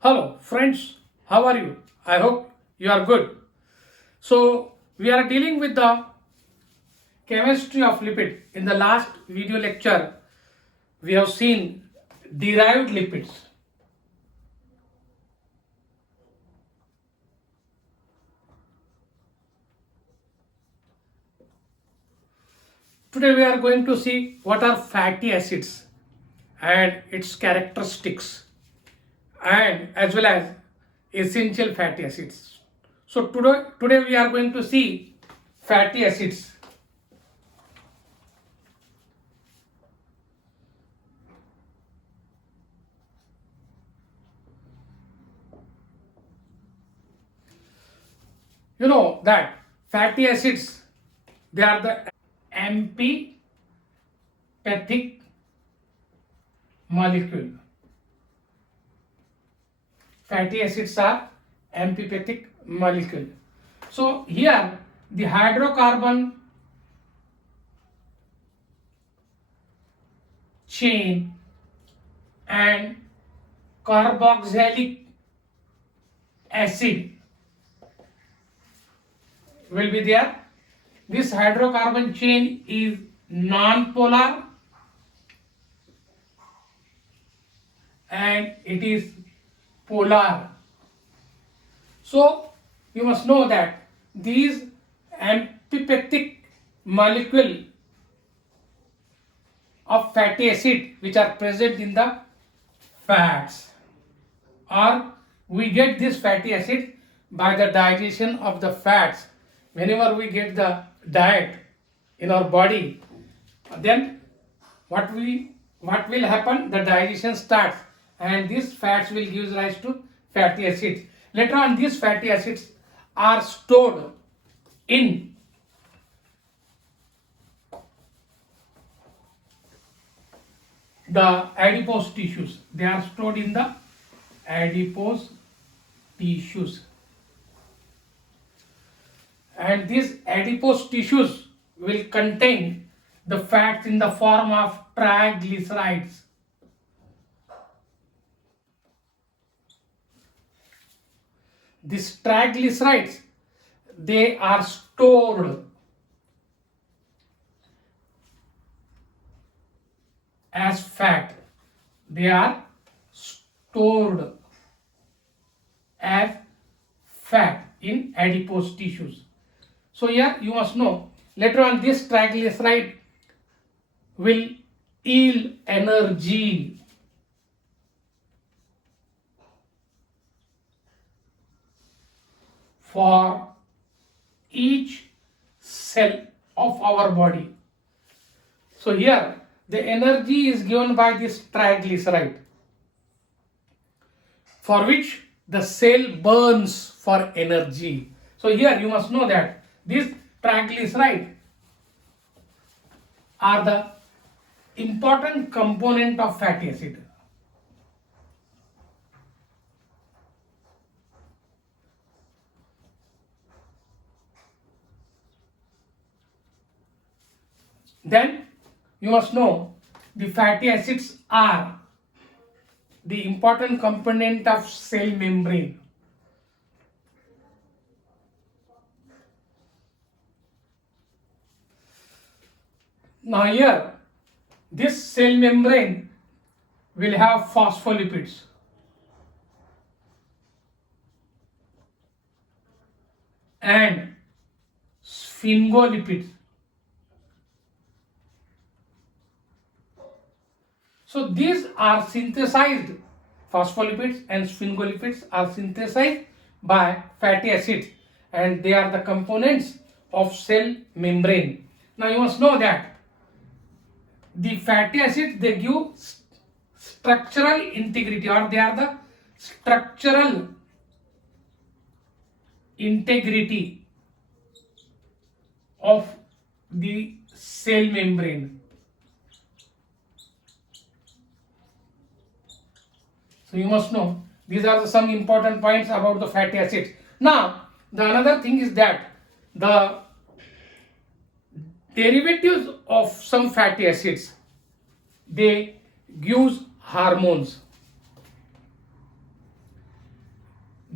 Hello, friends. How are you? I hope you are good. So, we are dealing with the chemistry of lipid. In the last video lecture, we have seen derived lipids. Today, we are going to see what are fatty acids and its characteristics, and as well as essential fatty acids. So, today we are going to see fatty acids. You know that fatty acids, they are the amphipathic molecule. Fatty acids are amphipathic molecule. So here the hydrocarbon chain and carboxylic acid will be there. This hydrocarbon chain is non-polar and it is polar. So you must know that these amphipathic molecule of fatty acid which are present in the fats, or we get this fatty acid by the digestion of the fats. Whenever we get the diet in our body, then what will happen? The digestion starts and these fats will give rise to fatty acids. Later on, these fatty acids are stored in the adipose tissues. They are stored in the adipose tissues, and these adipose tissues will contain the fats in the form of triglycerides. These triglycerides, they are stored as fat. They are stored as fat in adipose tissues. So here you must know, later on this triglyceride will yield energy for each cell of our body. So here the energy is given by this triglyceride, for which the cell burns for energy. So here you must know that these triglycerides are the important component of fatty acid. Then you must know the fatty acids are the important component of cell membrane. Now here, this cell membrane will have phospholipids. And sphingolipids. So these are synthesized, phospholipids and sphingolipids are synthesized by fatty acids, and they are the components of cell membrane. Now you must know that the fatty acids, they give structural integrity, or they are the structural integrity of the cell membrane. So you must know these are some important points about the fatty acids. Now the another thing is that the derivatives of some fatty acids, they give hormones.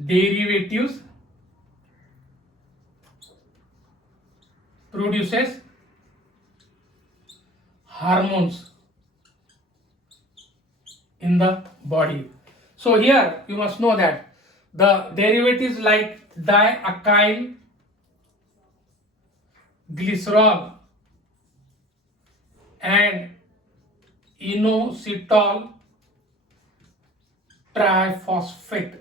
derivatives produces hormones in the body. So here you must know that the derivatives like dialkyl glycerol and inositol triphosphate,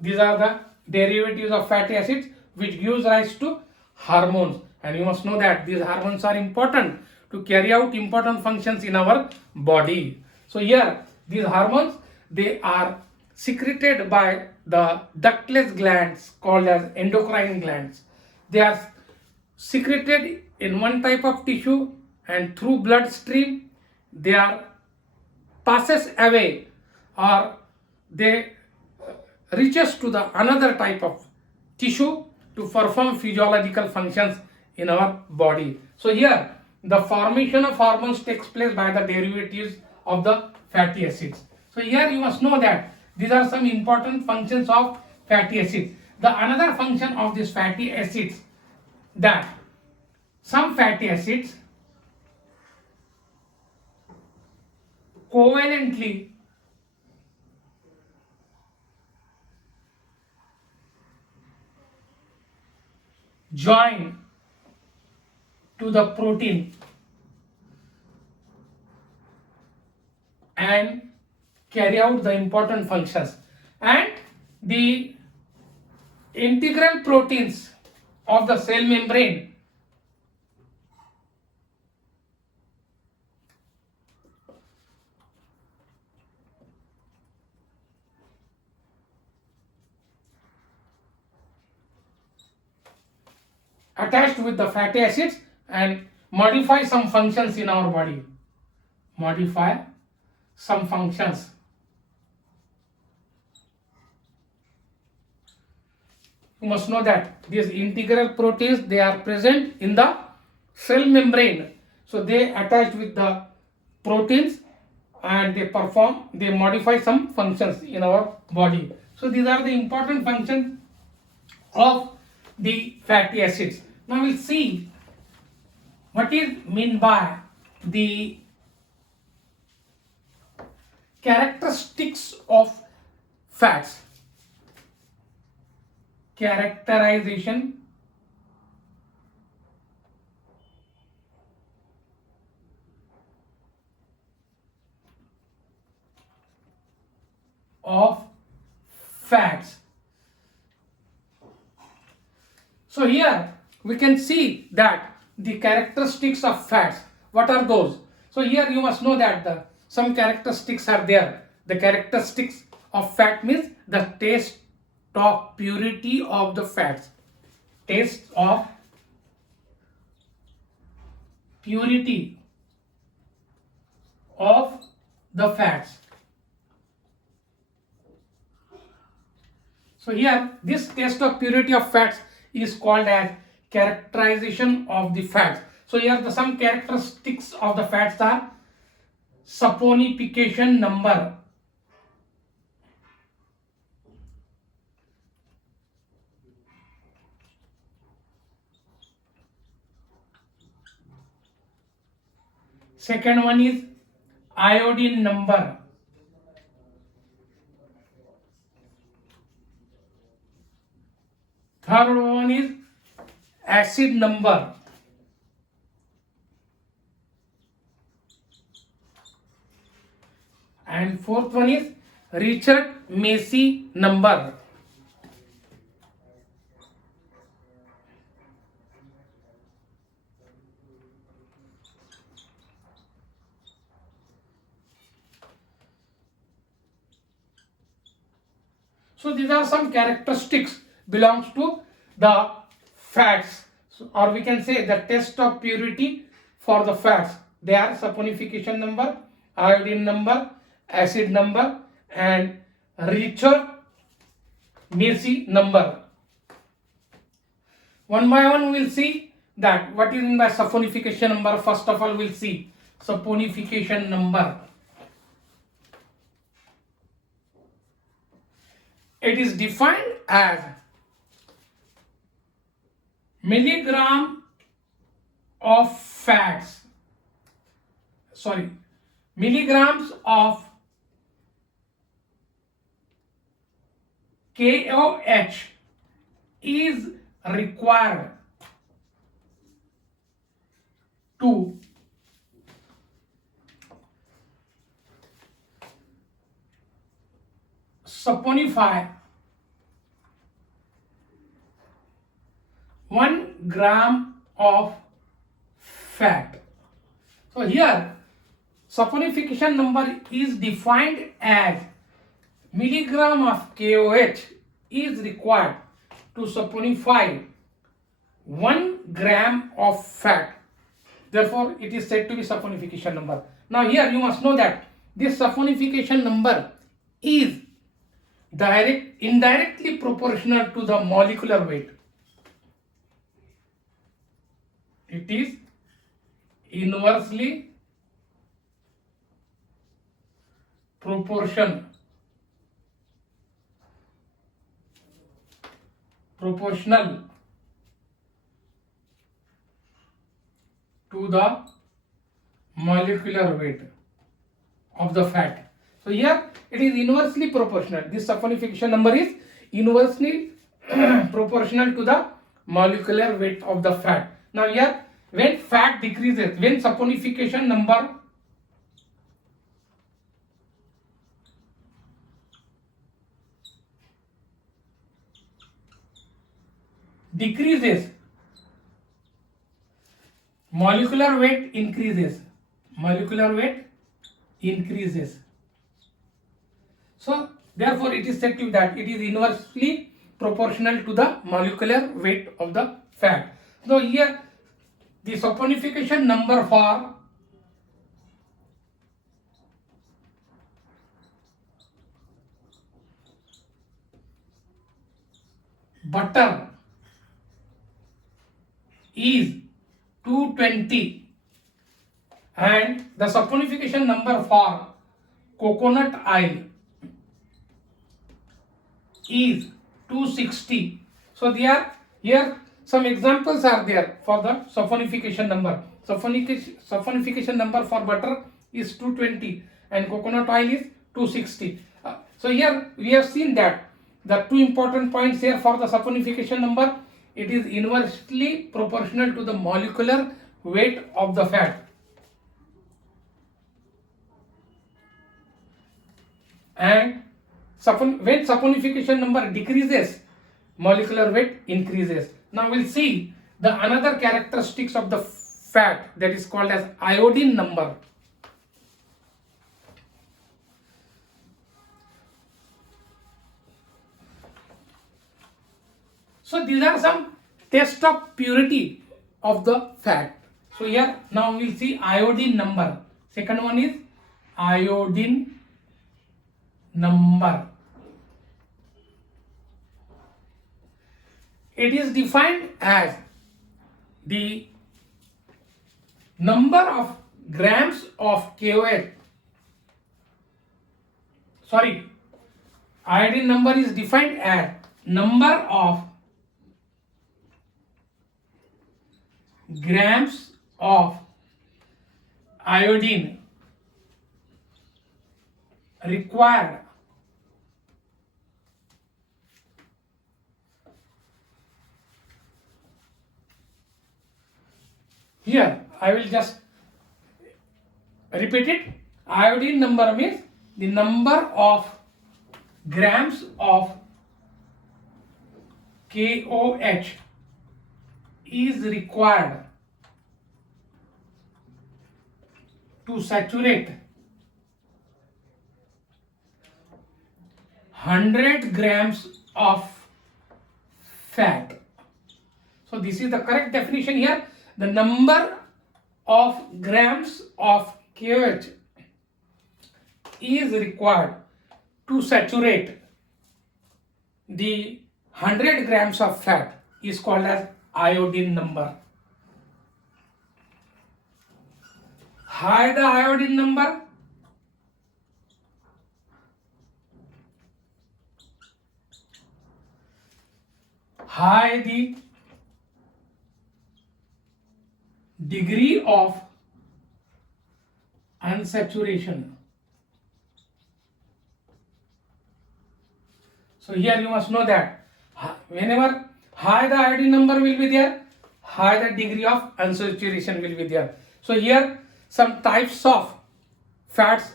these are the derivatives of fatty acids which gives rise to hormones, and you must know that these hormones are important to carry out important functions in our body. So here these hormones, they are secreted by the ductless glands called as endocrine glands. They are secreted in one type of tissue, and through blood stream they are passes away, or they reaches to the another type of tissue to perform physiological functions in our body. So here the formation of hormones takes place by the derivatives of the fatty acids. So here you must know that these are some important functions of fatty acids. The another function of these fatty acids, that some fatty acids covalently join to the protein and carry out the important functions, and the integral proteins of the cell membrane attached with the fatty acids and modify some functions in our body. Modify some functions. You must know that these integral proteins, they are present in the cell membrane. So they attach with the proteins and they modify some functions in our body. So these are the important functions of the fatty acids. Now we'll see what is meant by the characteristics of fats. Characterization of fats. So here we can see that the characteristics of fats. What are those? So here you must know that some characteristics are there. The characteristics of fat means the taste of purity of the fats. Taste of purity of the fats. So here this taste of purity of fats is called as characterization of the fats. So here some characteristics of the fats are saponification number, second one is iodine number, third one is acid number, and fourth one is Richard-Macy number. So these are some characteristics belongs to the fats, or we can say the test of purity for the fats. They are saponification number, iodine number, acid number, and Richard-Macy number. One by one we will see that what is meant by saponification number. First of all we will see saponification number. it is defined as milligram of fats, sorry, milligrams of KOH is required to saponify 1 gram of fat. So here saponification number is defined as milligram of KOH is required to saponify 1 gram of fat. Therefore, it is said to be saponification number. Now here you must know that this saponification number is indirectly proportional to the molecular weight. It is inversely proportional to the molecular weight of the fat. So here it is inversely proportional. This saponification number is inversely proportional to the molecular weight of the fat. Now here when fat decreases, when saponification number decreases, molecular weight increases. So therefore it is said to be that it is inversely proportional to the molecular weight of the fat. So here the saponification number for butter is 220 and the saponification number for coconut oil is 260. So here some examples are there for the saponification number. Saponification number for butter is 220 and coconut oil is 260. So here we have seen that the two important points here for the saponification number, it is inversely proportional to the molecular weight of the fat. And when saponification number decreases, molecular weight increases. Now we'll see the another characteristics of the fat, that is called as iodine number. So these are some tests of purity of the fat. So here now we'll see iodine number. Second one is iodine number. It is defined as the number of grams of KOH. Iodine number is defined as number of grams of iodine required here. I will just repeat it. Iodine number means the number of grams of KOH is required to saturate 100 grams of fat. So this is the correct definition here. The number of grams of KOH is required to saturate the 100 grams of fat is called as iodine number. High the iodine number, high the degree of unsaturation. So here you must know that whenever high the iodine number will be there, high the degree of unsaturation will be there. So here some types of fats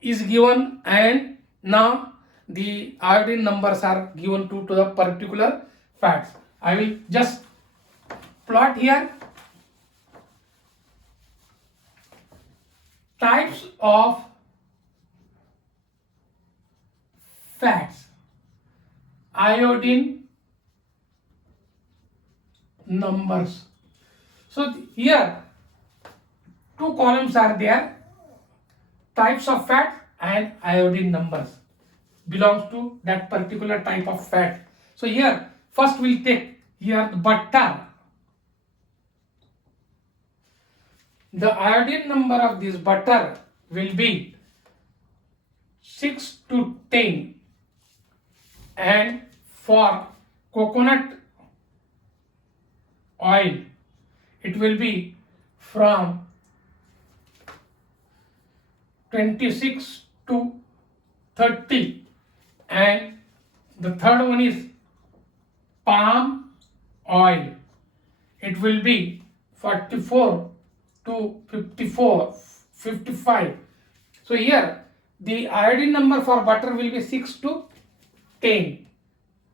is given, and now the iodine numbers are given to the particular fats. I will just plot here types of fats, iodine numbers. So here two columns are there, types of fat and iodine numbers belongs to that particular type of fat. So here first we'll take here the butter. The iodine number of this butter will be 6 to 10, and for coconut oil it will be from 26 to 30, and the third one is palm oil. It will be 44 to 55. So here the iodine number for butter will be 6 to 10,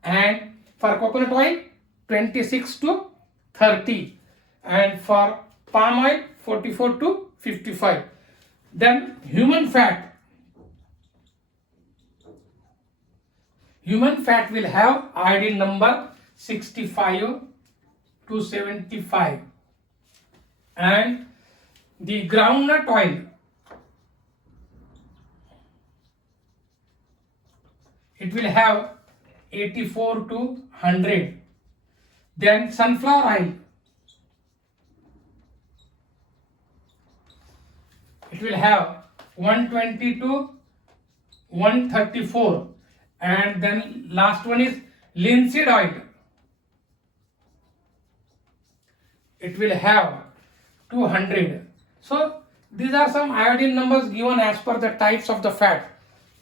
and for coconut oil 26 to 30, and for palm oil 44 to 55. Then human fat will have iodine number 65 to 75, and the groundnut oil it will have 84 to 100. Then sunflower oil it will have 120 to 134, and then last one is linseed oil. It will have 200. So these are some iodine numbers given as per the types of the fat.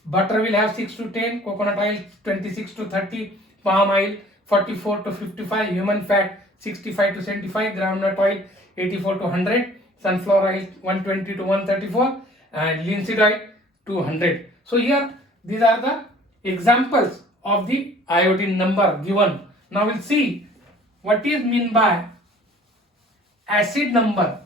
Butter will have 6 to 10, coconut oil 26 to 30, palm oil 44 to 55, human fat 65 to 75, groundnut oil 84 to 100, sunflower oil 120 to 134, and linseed oil 200. So here these are the examples of the iodine number given. Now we'll see what is meant by acid number.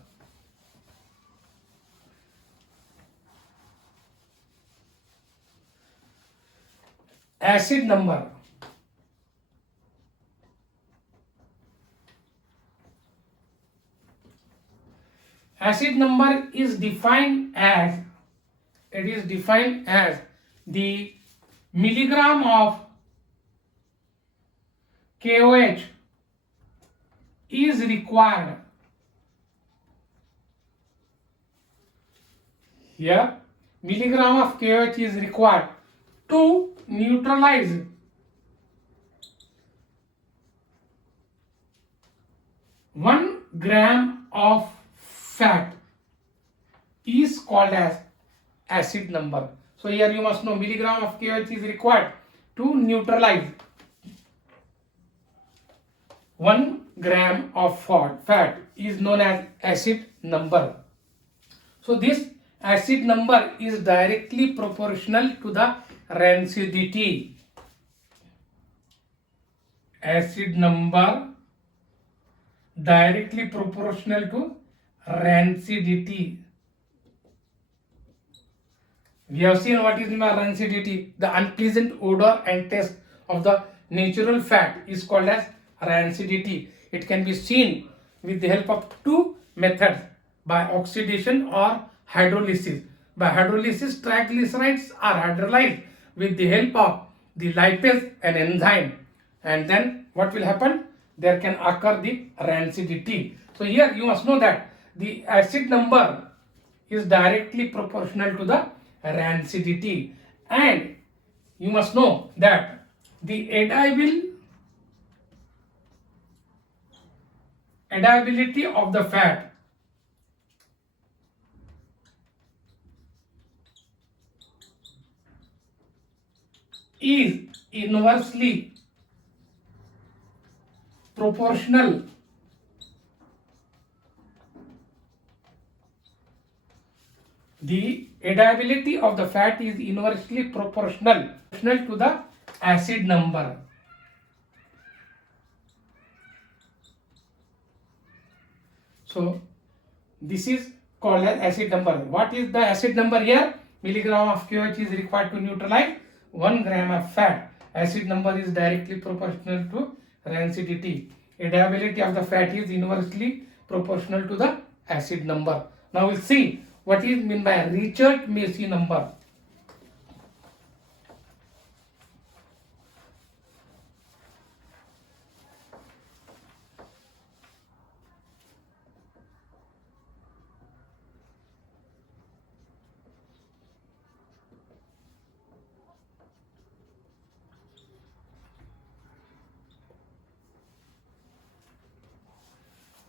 Acid number. Acid number is defined as, the milligram of KOH is required. Here milligram of KOH is required to neutralize 1 gram of fat is called as acid number. So here you must know milligram of KOH is required to neutralize 1 gram of fat is known as acid number. So this acid number is directly proportional to the rancidity. Acid number directly proportional to rancidity. We have seen what is rancidity. The unpleasant odor and taste of the natural fat is called as rancidity. It can be seen with the help of two methods, by oxidation or hydrolysis. By hydrolysis, triglycerides are hydrolyzed with the help of the lipase and enzyme, and then what will happen? There can occur the rancidity. So here you must know that the acid number is directly proportional to the rancidity, and you must know that the edible edibility of the fat is inversely proportional the edibility of the fat is inversely proportional to the acid number. So this is called as acid number. What is the acid number here? Milligram of QH is required to neutralize 1 gram of fat. Acid number is directly proportional to rancidity. Edibility of the fat is inversely proportional to the acid number. Now we'll see what is meant by Ricert-Macy number.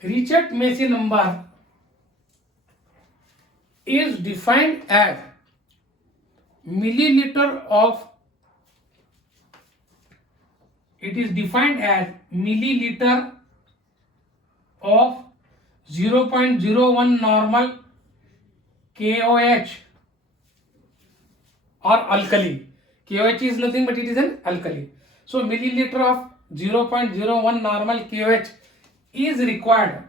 Ricert-Macy number is defined as milliliter of milliliter of 0.01 normal KOH or alkali. KOH is nothing but it is an alkali. So milliliter of 0.01 normal KOH is required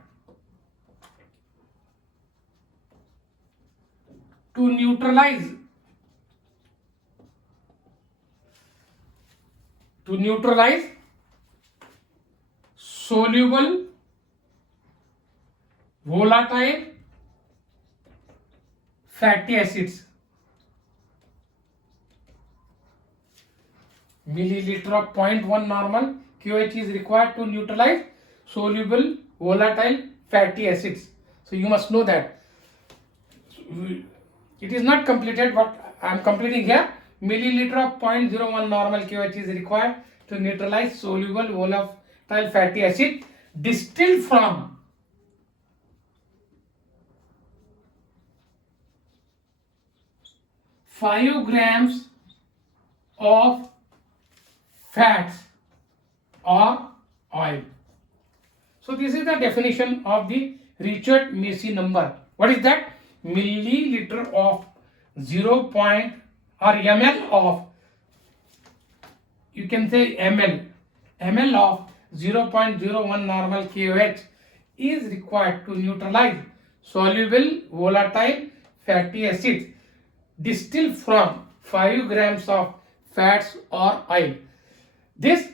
to neutralize soluble volatile fatty acids. Milliliter of 0.1 normal QH is required to neutralize soluble volatile fatty acids. So you must know that. It is not completed, but I am completing here. Milliliter of 0.01 normal QH is required to neutralize soluble volatile fatty acid distilled from 5 grams of fats or oil. So this is the definition of the Ricert-Macy number. What is that? Milliliter of 0. or ml of, you can say ml of 0.01 normal KOH is required to neutralize soluble volatile fatty acids distilled from 5 grams of fats or oil. This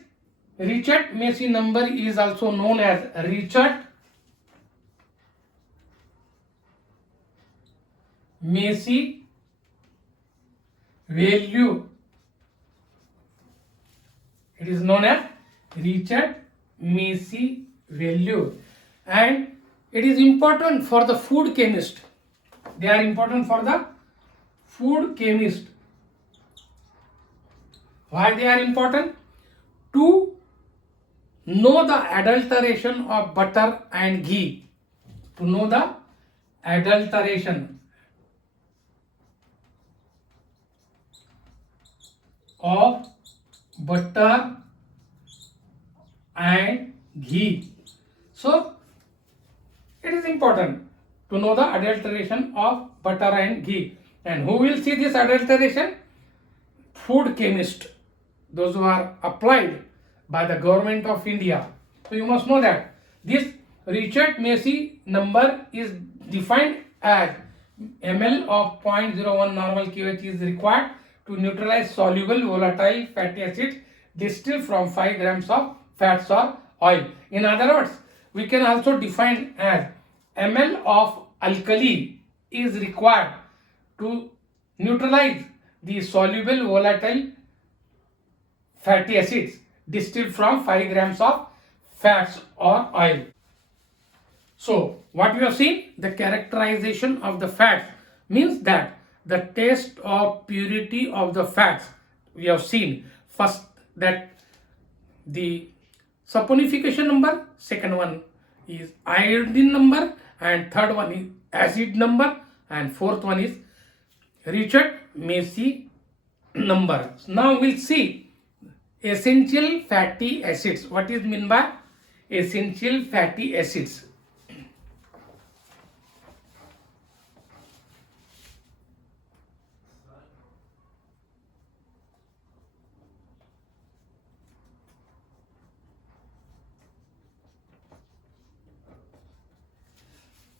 Ricert-Macy number is also known as Ricert-Macy value. It is known as Ricert-Macy value, and it is important for the food chemist. They are important for the food chemist. Why they are important? To know the adulteration of butter and ghee. To know the adulteration of butter and ghee. So it is important to know the adulteration of butter and ghee. And who will see this adulteration? Food chemist, those who are applied by the government of India. So you must know that this Ricert-Macy number is defined as ml of 0.01 normal QH is required to neutralize soluble volatile fatty acids distilled from 5 grams of fats or oil. In other words, we can also define as ml of alkali is required to neutralize the soluble volatile fatty acids distilled from 5 grams of fats or oil. So what we have seen, the characterization of the fats means that the test of purity of the fats, we have seen first that the saponification number, second one is iodine number, and third one is acid number, and fourth one is Richard Macy number. Now we'll see essential fatty acids. What is meant by essential fatty acids?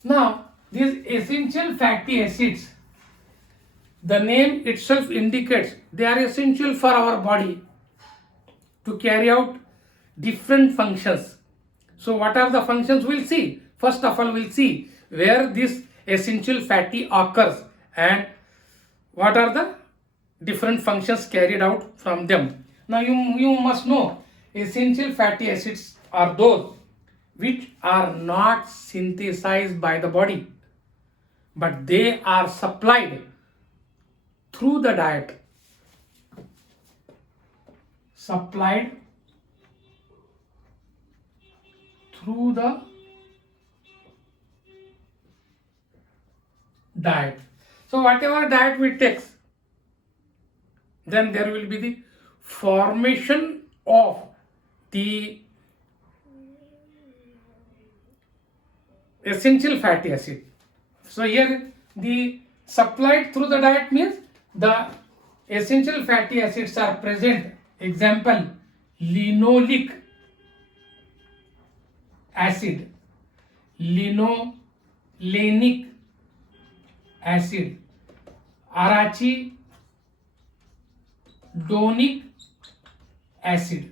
Now, these essential fatty acids, the name itself indicates they are essential for our body to carry out different functions. So, what are the functions? We'll see. First of all, we'll see where this essential fatty occurs and what are the different functions carried out from them. Now, you must know essential fatty acids are those which are not synthesized by the body, but they are supplied through the diet. Supplied through the diet. So whatever diet we take, then there will be the formation of the essential fatty acid. So here the supplied through the diet means the essential fatty acids are present. Example, linoleic acid, linolenic acid, arachidonic acid.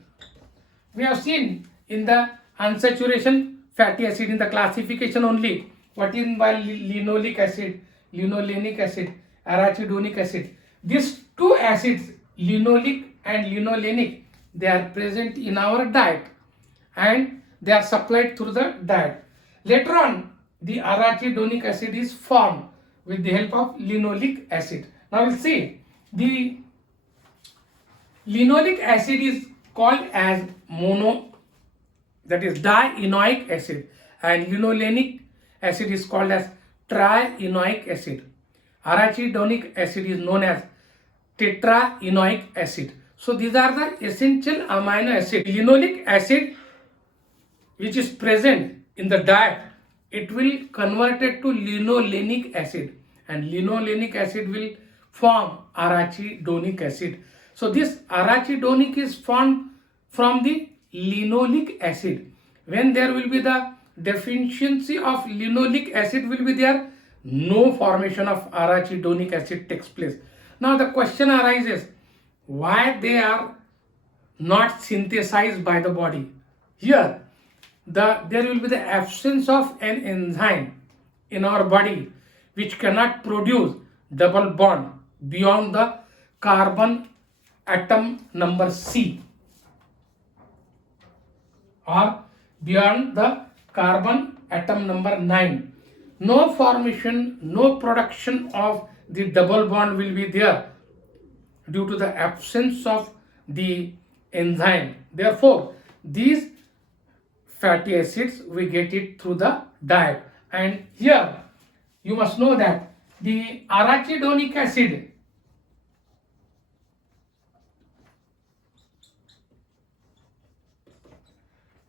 We have seen in the unsaturation fatty acid in the classification only what is by linoleic acid, linolenic acid, arachidonic acid. These two acids, linoleic and linolenic, they are present in our diet and they are supplied through the diet. Later on, the arachidonic acid is formed with the help of linoleic acid. Now we'll see the linoleic acid is called as that is dienoic acid, and linolenic acid is called as trienoic acid. Arachidonic acid is known as tetraenoic acid. So these are the essential amino acids. Linoleic acid which is present in the diet, it will convert it to linolenic acid, and linolenic acid will form arachidonic acid. So this arachidonic is formed from the linoleic acid. When there will be the deficiency of linoleic acid will be there, no formation of arachidonic acid takes place. Now the question arises, why they are not synthesized by the body? Here there will be the absence of an enzyme in our body which cannot produce double bond beyond the carbon atom number C or beyond the carbon atom number 9. No formation, no production of the double bond will be there due to the absence of the enzyme. Therefore, these fatty acids we get it through the diet. And here you must know that the arachidonic acid,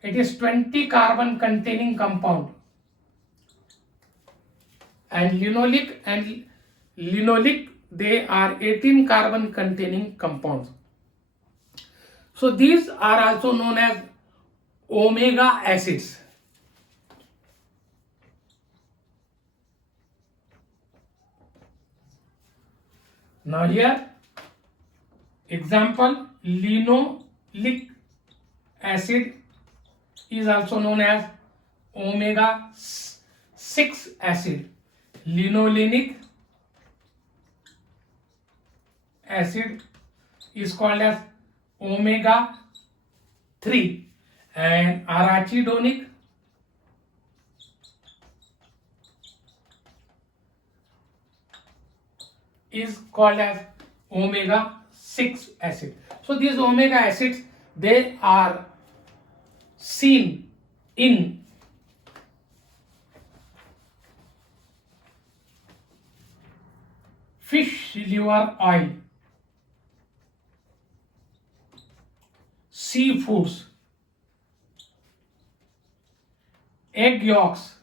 it is 20 carbon containing compound, and linoleic they are 18 carbon containing compounds. So these are also known as omega acids. Now here example, linoleic acid is also known as omega 6 acid. Linolenic acid is called as omega 3, and arachidonic is called as omega 6 acid. So these omega acids, they are seen in liver oil, seafoods, egg yolks,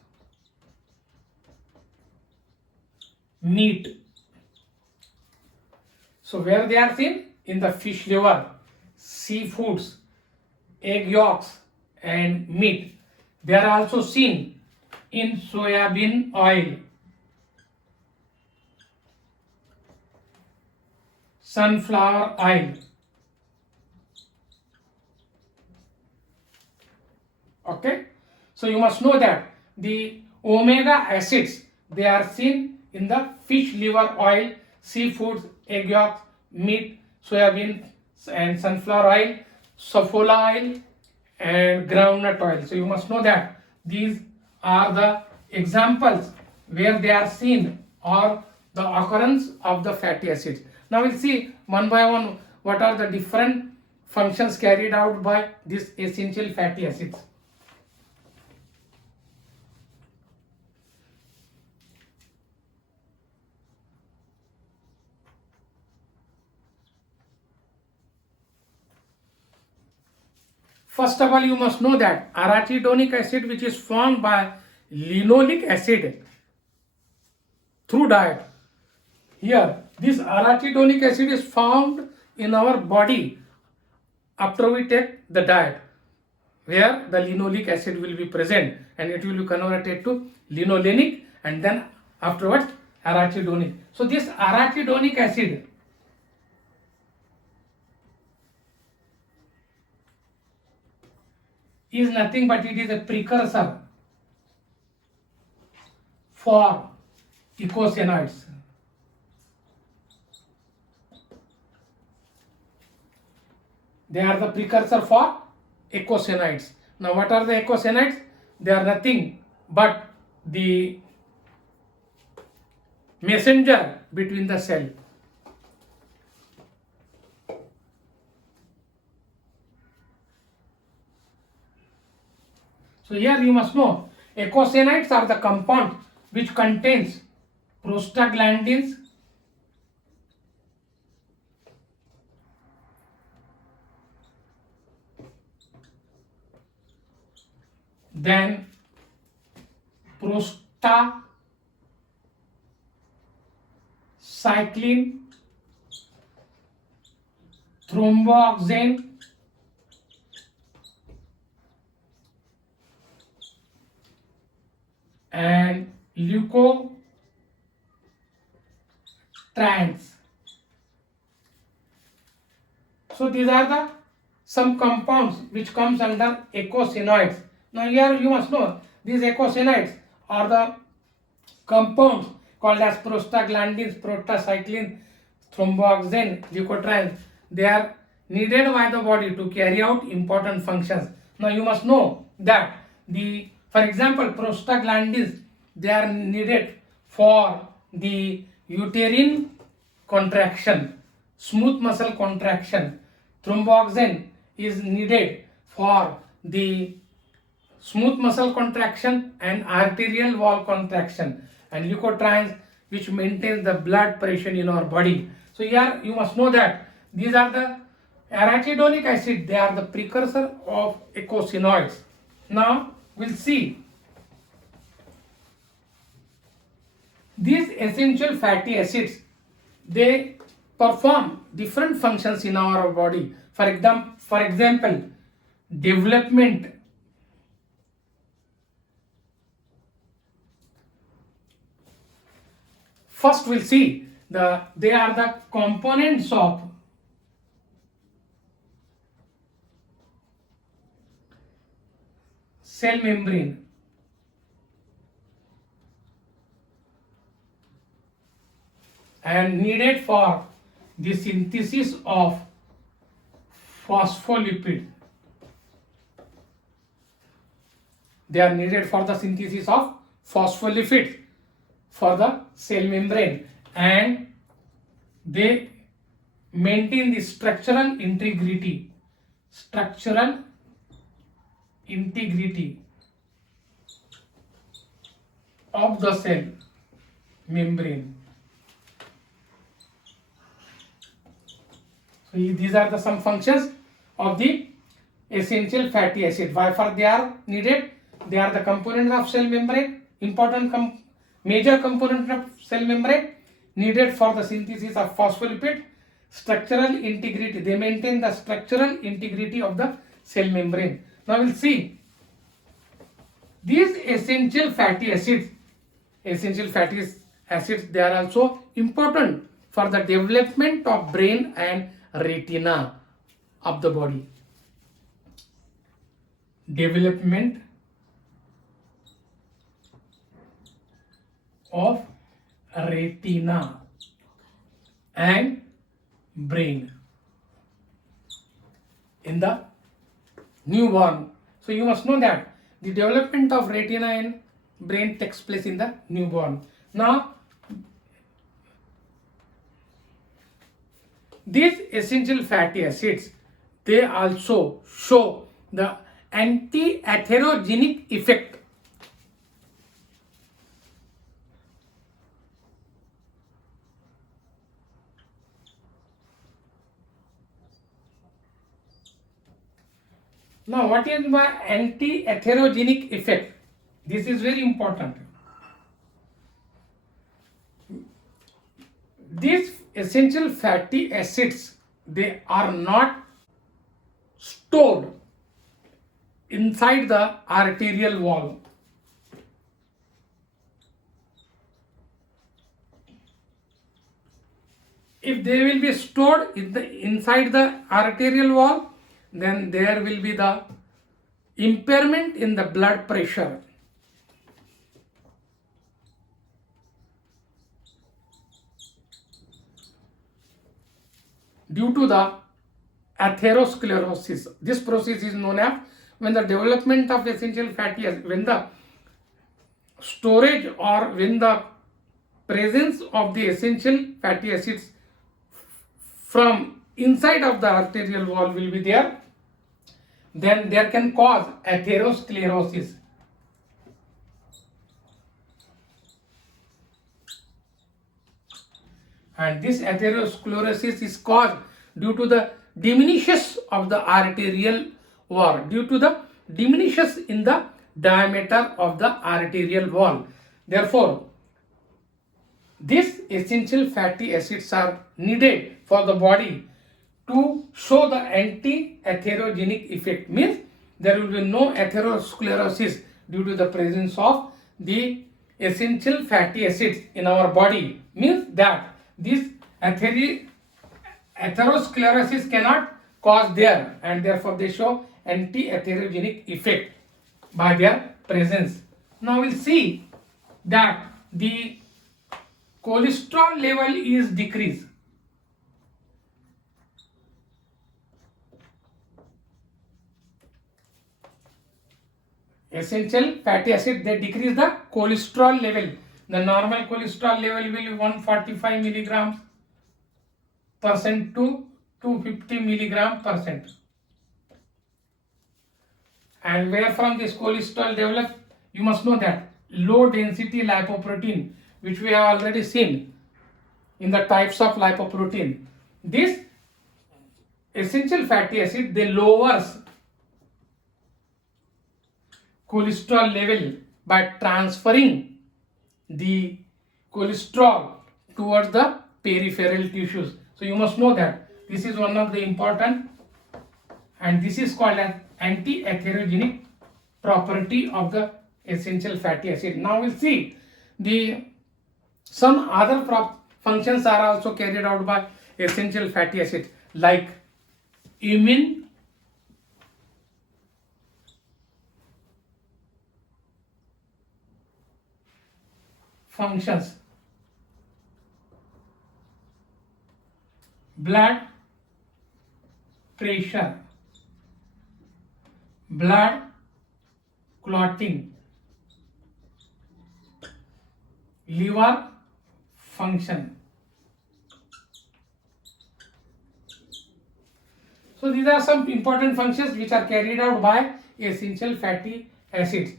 meat. So where they are seen? In the fish liver, seafoods, egg yolks and meat. They are also seen in soybean oil, sunflower oil. Okay, so you must know that the omega acids, they are seen in the fish liver oil, seafoods, egg yolks, meat, soybean and sunflower oil, safflower oil and groundnut oil. So you must know that these are the examples where they are seen or the occurrence of the fatty acids. Now we'll see one by one what are the different functions carried out by these essential fatty acids. First of all, you must know that arachidonic acid, which is formed by linoleic acid through diet. Here, this arachidonic acid is found in our body after we take the diet, where the linoleic acid will be present and it will be converted to linolenic and then afterwards arachidonic. So this arachidonic acid is nothing but it is a precursor for eicosanoids. They are the precursor for eicosanoids. Now what are the eicosanoids? They are nothing but the messenger between the cell. So here you must know eicosanoids are the compound which contains prostaglandins, then prostacyclin, thromboxane, and leukotrienes. So these are the some compounds which comes under eicosanoids. Now here you must know these eicosanoids are the compounds called as prostaglandins, prostacyclin, thromboxane, leukotrienes. They are needed by the body to carry out important functions. Now you must know that for example, prostaglandins, they are needed for the uterine contraction, smooth muscle contraction. Thromboxane is needed for the smooth muscle contraction and arterial wall contraction, and leukotrienes which maintains the blood pressure in our body. So here you must know that these are the arachidonic acid, they are the precursor of eicosanoids. Now we'll see these essential fatty acids, they perform different functions in our body. For example, development, first we'll see they are the components of cell membrane. And needed for the synthesis of phospholipid. They are needed for the synthesis of phospholipid for the cell membrane, and they maintain the structural integrity of the cell membrane. These are the some functions of the essential fatty acid. Why for they are needed? They are the component of cell membrane, important major component of cell membrane, needed for the synthesis of phospholipid, structural integrity. They maintain the structural integrity of the cell membrane. Now we'll see these essential fatty acids. Essential fatty acids, they are also important for the development of brain and retina of the body. Development of retina and brain in the newborn. So you must know that the development of retina and brain takes place in the newborn. Now these essential fatty acids, they also show the anti-atherogenic effect. Now what is my anti-atherogenic effect? This is very important. These essential fatty acids, they are not stored inside the arterial wall. If they will be stored inside the arterial wall, then there will be the impairment in the blood pressure. Due to the atherosclerosis. This process is known as when the development of essential fatty acids, when the storage or when the presence of the essential fatty acids from inside of the arterial wall will be there, then there can cause atherosclerosis. And this atherosclerosis is caused due to the diminishes of the arterial wall, due to the diminishes in the diameter of the arterial wall. Therefore, these essential fatty acids are needed for the body to show the anti-atherogenic effect. Means there will be no atherosclerosis due to the presence of the essential fatty acids in our body. Means that this atherosclerosis cannot cause there, and therefore they show anti-atherogenic effect by their presence. Now we'll see that the cholesterol level is decreased. Essential fatty acid, they decrease the cholesterol level. The normal cholesterol level will be 145 milligrams percent to 250 milligram percent. And where from this cholesterol develops? You must know that low density lipoprotein, which we have already seen in the types of lipoprotein. This essential fatty acid, they lowers cholesterol level by transferring the cholesterol towards the peripheral tissues. So you must know that this is one of the important, and this is called an anti-atherogenic property of the essential fatty acid. Now we'll see some other functions are also carried out by essential fatty acids, like immune functions, blood pressure, blood clotting, liver function. So these are some important functions which are carried out by essential fatty acids.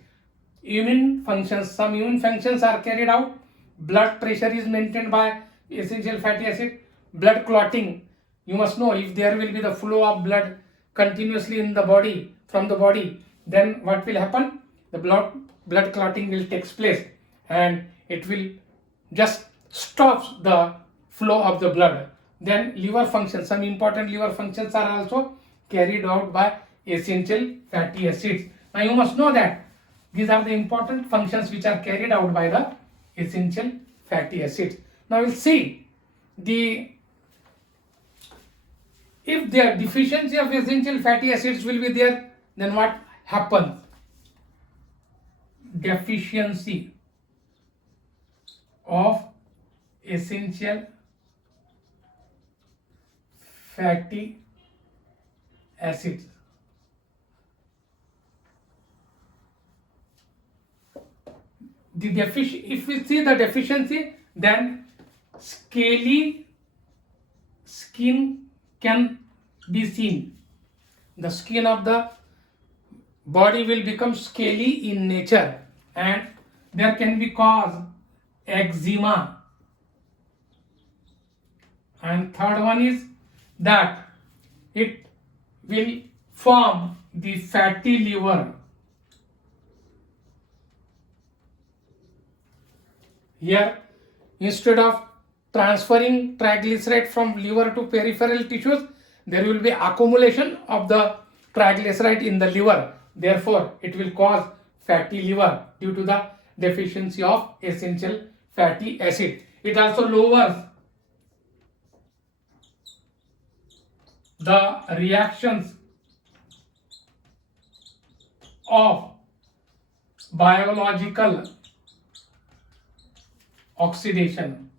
Immune functions, some immune functions are carried out. Blood pressure is maintained by essential fatty acid. Blood clotting, you must know, if there will be the flow of blood continuously in the body, from the body, then what will happen? The blood clotting will take place, and it will just stop the flow of the blood. Then liver functions, some important liver functions are also carried out by essential fatty acids. Now you must know that these are the important functions which are carried out by the essential fatty acids. Now we'll see if their deficiency of essential fatty acids will be there, then what happens? Deficiency of essential fatty acids. If we see the deficiency, then scaly skin can be seen. The skin of the body will become scaly in nature, and there can be cause eczema. And third one is that it will form the fatty liver. Here, instead of transferring triglyceride from liver to peripheral tissues, there will be accumulation of the triglyceride in the liver. Therefore, it will cause fatty liver due to the deficiency of essential fatty acid. It also lowers the reactions of biological oxidation.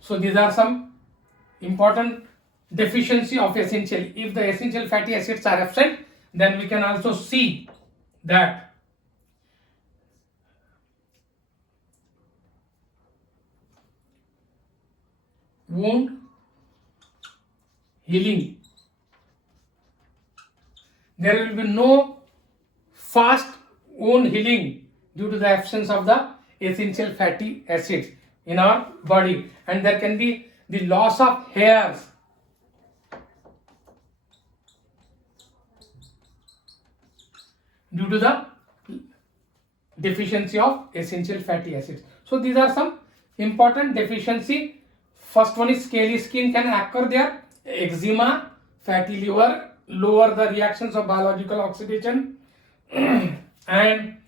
So these are some important deficiency of essential. If the essential fatty acids are absent, then we can also see that wound healing. There will be no fast wound healing due to the absence of the essential fatty acids in our body, and there can be the loss of hairs due to the deficiency of essential fatty acids. So these are some important deficiency. First one is scaly skin can occur there, eczema, fatty liver, lower the reactions of biological oxidation, and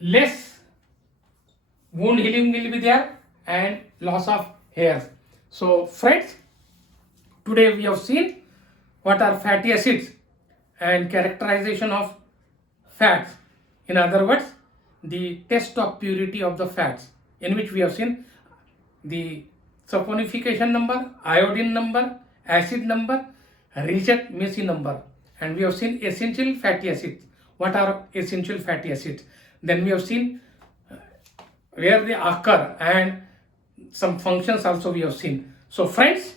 less wound healing will be there, and loss of hairs. So friends, today we have seen what are fatty acids and characterization of fats. In other words, the test of purity of the fats, in which we have seen the saponification number, iodine number, acid number, reject Massey number, and we have seen essential fatty acids. What are essential fatty acids? Then we have seen where they occur, and some functions also we have seen. So friends,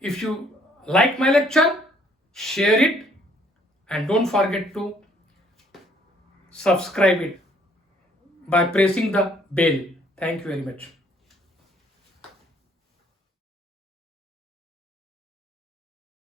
if you like my lecture, share it, and don't forget to subscribe it by pressing the bell. Thank you very much.